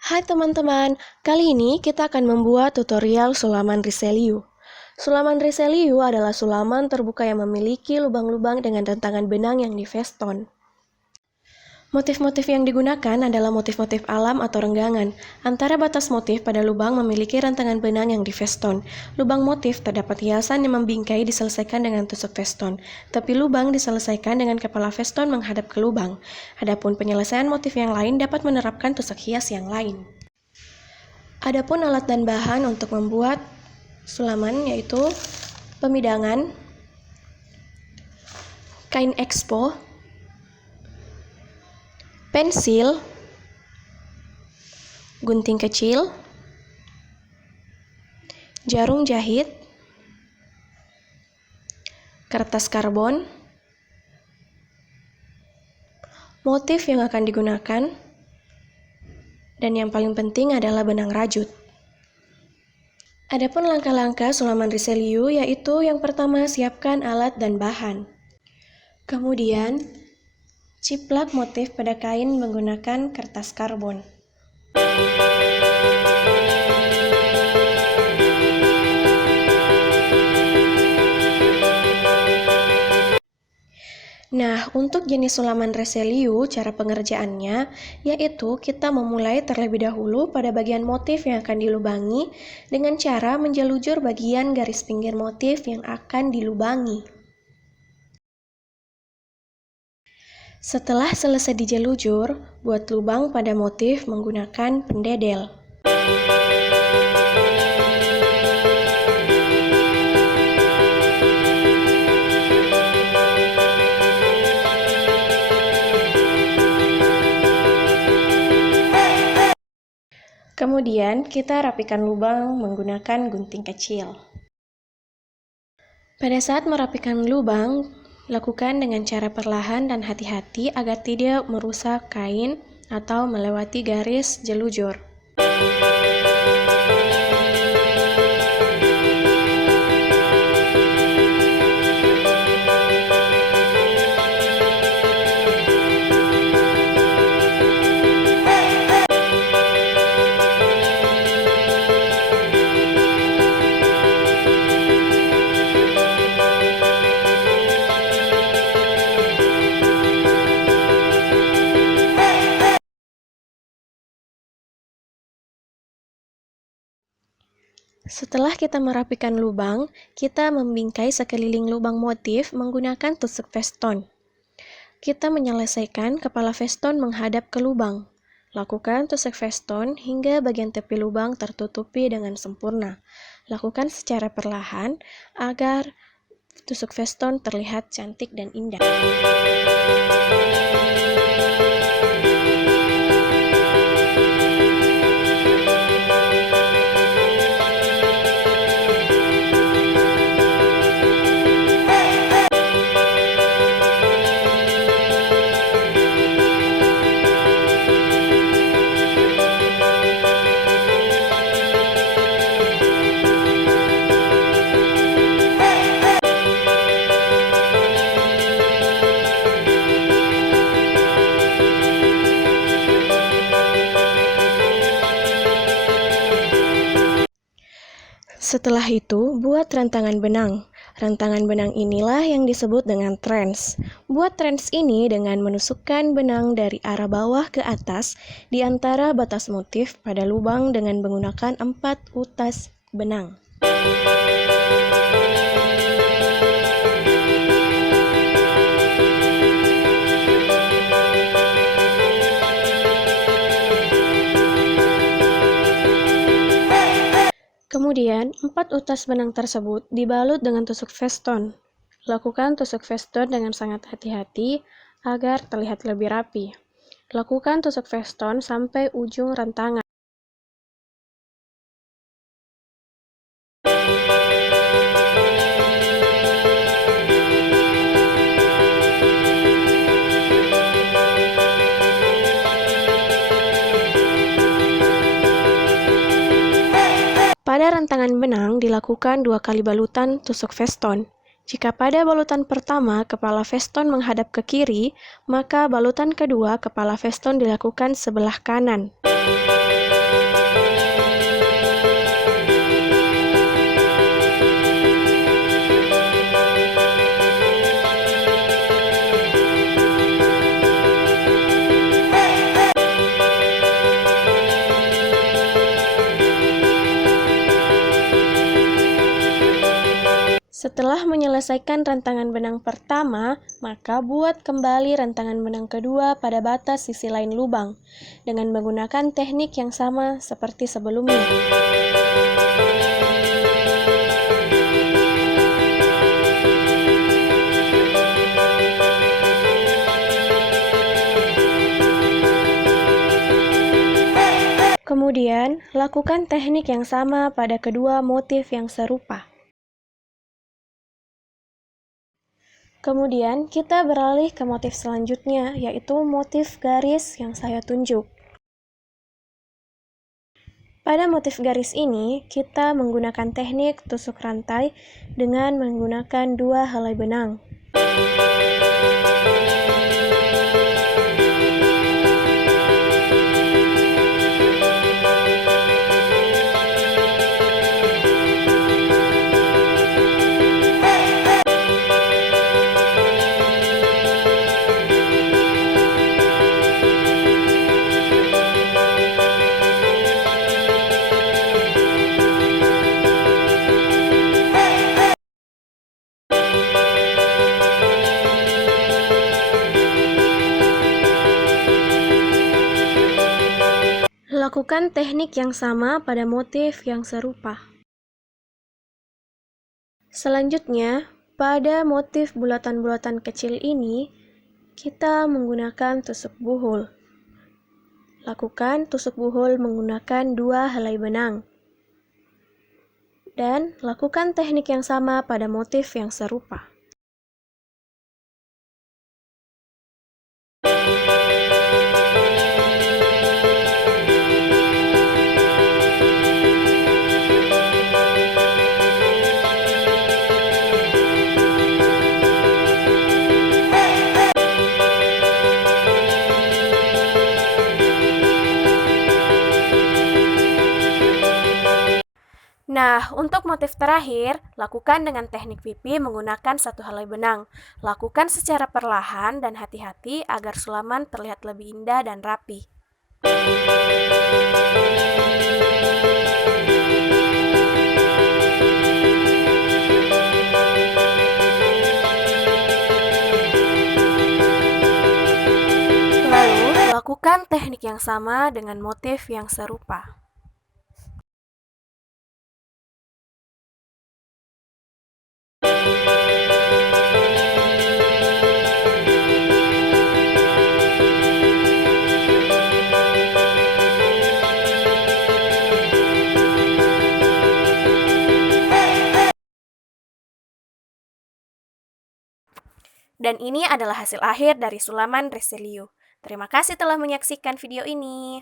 Hai teman-teman, kali ini kita akan membuat tutorial sulaman Riseliu. Sulaman Riseliu adalah sulaman terbuka yang memiliki lubang-lubang dengan rentangan benang yang difeston. Motif-motif yang digunakan adalah motif-motif alam atau renggangan. Antara batas motif pada lubang memiliki rentangan benang yang difeston. Lubang motif terdapat hiasan yang membingkai diselesaikan dengan tusuk feston. Tepi lubang diselesaikan dengan kepala feston menghadap ke lubang. Adapun penyelesaian motif yang lain dapat menerapkan tusuk hias yang lain. Adapun alat dan bahan untuk membuat sulaman yaitu pemidangan, kain expo, pensil, gunting kecil, jarum jahit, kertas karbon, motif yang akan digunakan, dan yang paling penting adalah benang rajut. Adapun langkah-langkah sulaman Riseliu yaitu yang pertama siapkan alat dan bahan. Kemudian ciplak motif pada kain menggunakan kertas karbon. Nah, untuk jenis sulaman Riseliu, cara pengerjaannya yaitu kita memulai terlebih dahulu pada bagian motif yang akan dilubangi dengan cara menjelujur bagian garis pinggir motif yang akan dilubangi. Setelah selesai dijelujur, buat lubang pada motif menggunakan pendedel. Kemudian kita rapikan lubang menggunakan gunting kecil. Pada saat merapikan lubang, lakukan dengan cara perlahan dan hati-hati agar tidak merusak kain atau melewati garis jelujur. Setelah kita merapikan lubang, kita membingkai sekeliling lubang motif menggunakan tusuk feston. Kita menyelesaikan kepala feston menghadap ke lubang. Lakukan tusuk feston hingga bagian tepi lubang tertutupi dengan sempurna. Lakukan secara perlahan agar tusuk feston terlihat cantik dan indah. Setelah itu, buat rentangan benang. Rentangan benang inilah yang disebut dengan trench. Buat trench ini dengan menusukkan benang dari arah bawah ke atas di antara batas motif pada lubang dengan menggunakan 4 utas benang. Kemudian, 4 utas benang tersebut dibalut dengan tusuk feston. Lakukan tusuk feston dengan sangat hati-hati agar terlihat lebih rapi. Lakukan tusuk feston sampai ujung rentangan. Pada rentangan benang dilakukan 2 kali balutan tusuk feston. Jika pada balutan pertama kepala feston menghadap ke kiri, maka balutan kedua kepala feston dilakukan sebelah kanan. Setelah menyelesaikan rantangan benang pertama, maka buat kembali rantangan benang kedua pada batas sisi lain lubang dengan menggunakan teknik yang sama seperti sebelumnya. Kemudian, lakukan teknik yang sama pada kedua motif yang serupa. Kemudian, kita beralih ke motif selanjutnya, yaitu motif garis yang saya tunjuk. Pada motif garis ini, kita menggunakan teknik tusuk rantai dengan menggunakan 2 helai benang. Lakukan teknik yang sama pada motif yang serupa. Selanjutnya, pada motif bulatan-bulatan kecil ini, kita menggunakan tusuk buhul. Lakukan tusuk buhul menggunakan 2 helai benang. Dan lakukan teknik yang sama pada motif yang serupa. Nah, untuk motif terakhir, lakukan dengan teknik pipi menggunakan 1 helai benang. Lakukan secara perlahan dan hati-hati agar sulaman terlihat lebih indah dan rapi. Lalu, lakukan teknik yang sama dengan motif yang serupa. Dan ini adalah hasil akhir dari sulaman Reselio. Terima kasih telah menyaksikan video ini.